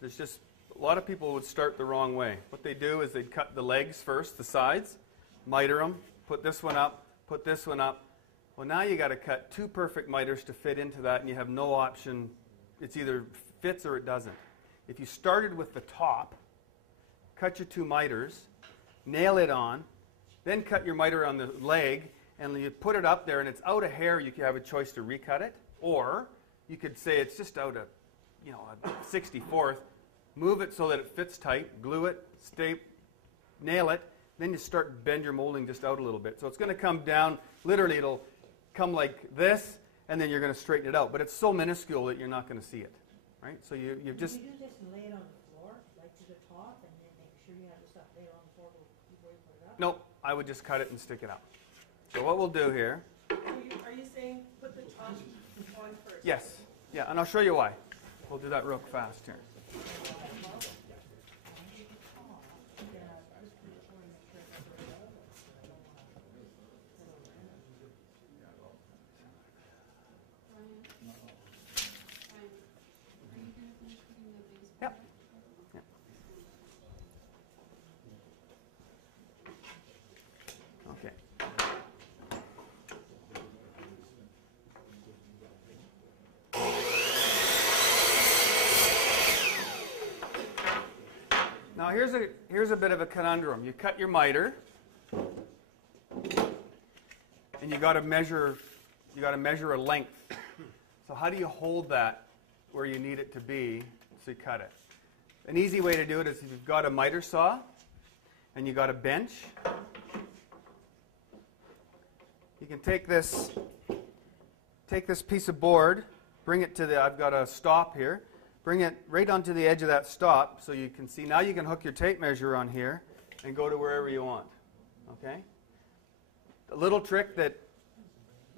There's just a lot of people would start the wrong way. What they do is they'd cut the legs first, the sides, miter them, put this one up, put this one up. Well, now you got to cut 2 perfect miters to fit into that, and you have no option. It's either fits or it doesn't. If you started with the top, cut your 2 miters, nail it on, then cut your miter on the leg, and you put it up there, and it's out a hair. You could have a choice to recut it, or you could say it's just out a, a 64th. Move it so that it fits tight, glue it, nail it, then you start bend your molding just out a little bit. So it's going to come down, literally it'll come like this, and then you're going to straighten it out. But it's so minuscule that you're not going to see it, right? So you just... Can you do this and lay it on the floor, like to the top, and then make sure you have the stuff laid on the floor before you put it up? Nope, I would just cut it and stick it up. So what we'll do here... Are you saying put the top on first? Yes, yeah, and I'll show you why. We'll do that real fast here. Okay. Now here's a bit of a conundrum. You cut your miter, and you got to measure a length. So how do you hold that where you need it to be so you cut it? An easy way to do it is if you've got a miter saw and you got a bench, you can take this piece of board, bring it to the, I've got a stop here, bring it right onto the edge of that stop so you can see. Now you can hook your tape measure on here and go to wherever you want. Okay? A little trick that,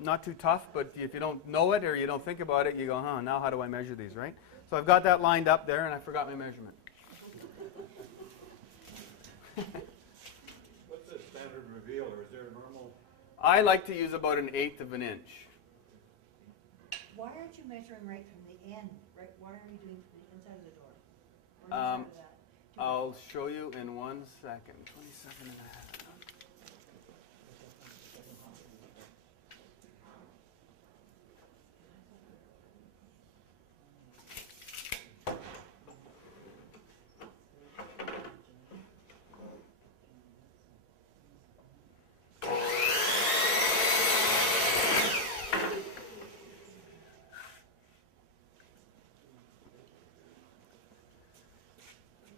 not too tough, but if you don't know it or you don't think about it, you go, now how do I measure these, right? So I've got that lined up there and I forgot my measurement. What's the standard reveal, or is there a normal? I like to use about 1/8 of an inch. Why aren't you measuring right from the end? Right? Why are you doing from the inside of the door? Or inside of that? I'll show you in 1 second. 27 and a half.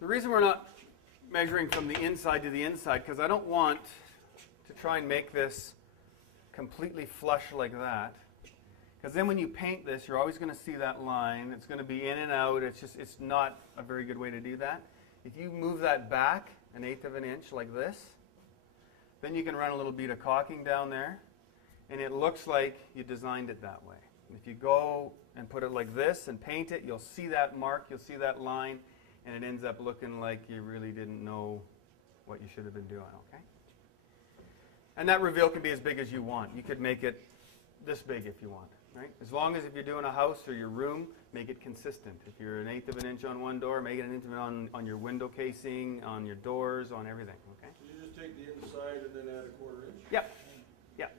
The reason we're not measuring from the inside to the inside, because I don't want to try and make this completely flush like that. Because then when you paint this, you're always going to see that line. It's going to be in and out. It's not a very good way to do that. If you move that back 1/8 of an inch like this, then you can run a little bead of caulking down there, and it looks like you designed it that way. If you go and put it like this and paint it, you'll see that mark, you'll see that line, and it ends up looking like you really didn't know what you should have been doing, okay? And that reveal can be as big as you want. You could make it this big if you want, right? As long as if you're doing a house or your room, make it consistent. If you're 1/8 of an inch on one door, make it 1/8 of an inch on your window casing, on your doors, on everything, okay? So you just take the inside and then add 1/4 inch? Yep. Yep.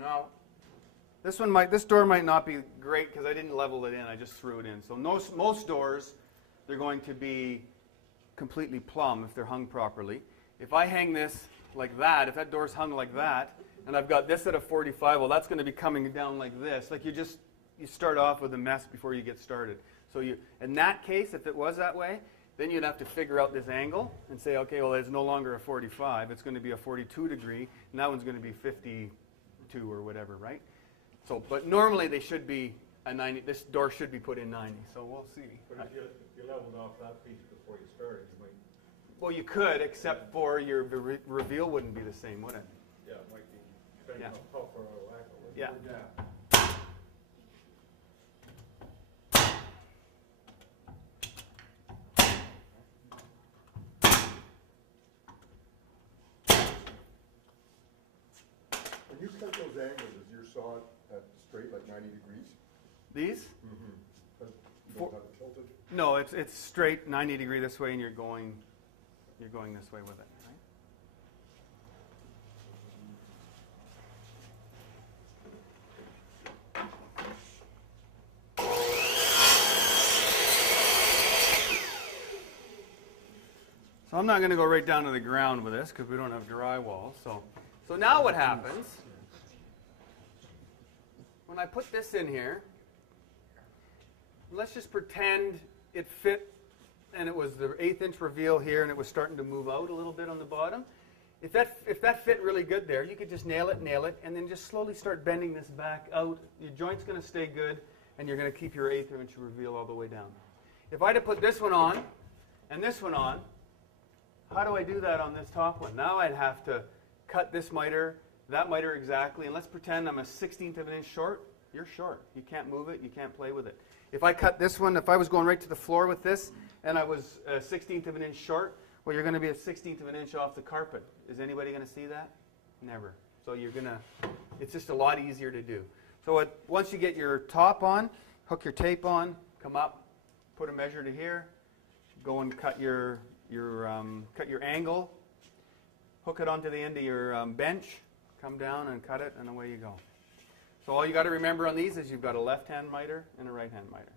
Now, this door might not be great because I didn't level it in. I just threw it in. So most doors, they're going to be completely plumb if they're hung properly. If I hang this like that, if that door's hung like that, and I've got this at a 45, well, that's going to be coming down like this. Like you start off with a mess before you get started. So in that case, if it was that way, then you'd have to figure out this angle and say, okay, well, it's no longer a 45. It's going to be a 42 degree, and that one's going to be 52 or whatever, right? So, but normally they should be a 90. This door should be put in 90. So we'll see. But if you leveled off that piece before you started, you might. Well, you could, except for your reveal wouldn't be the same, would it? Yeah, it might be. Depending on how far out of whack it was. Yeah. you cut those angles, is your saw at straight like 90 degrees? These? You For- don't have it tilted? No, it's straight 90 degree this way, and you're going this way with it. Right? So I'm not going to go right down to the ground with this because we don't have drywall. So now what happens, when I put this in here, let's just pretend it fit and it was the 1/8 inch reveal here and it was starting to move out a little bit on the bottom. If that fit really good there, you could just nail it, and then just slowly start bending this back out. Your joint's going to stay good, and you're going to keep your 1/8 inch reveal all the way down. If I'd have put this one on and this one on, how do I do that on this top one? Now I'd have to cut this miter, that miter exactly, and let's pretend I'm a 1/16 of an inch short. You're short. You can't move it. You can't play with it. If I cut this one, if I was going right to the floor with this, and I was a 1/16 of an inch short, well, you're going to be a 1/16 of an inch off the carpet. Is anybody going to see that? Never. So it's just a lot easier to do. So once you get your top on, hook your tape on, come up, put a measure to here, go and cut your angle, hook it onto the end of your bench, come down and cut it, and away you go. So all you got to remember on these is you've got a left-hand miter and a right-hand miter.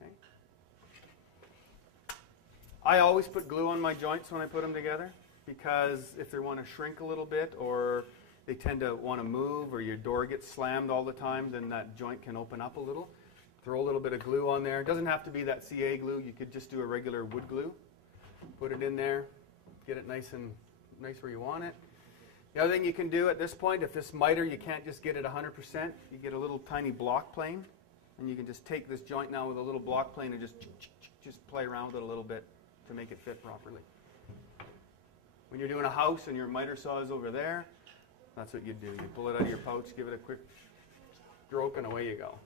Okay. I always put glue on my joints when I put them together because if they want to shrink a little bit or they tend to want to move or your door gets slammed all the time, then that joint can open up a little. Throw a little bit of glue on there. It doesn't have to be that CA glue. You could just do a regular wood glue. Put it in there. Get it nice where you want it. The other thing you can do at this point, if this miter, you can't just get it 100%, you get a little tiny block plane, and you can just take this joint now with a little block plane and just play around with it a little bit to make it fit properly. When you're doing a house and your miter saw is over there, that's what you do. You pull it out of your pouch, give it a quick stroke, and away you go.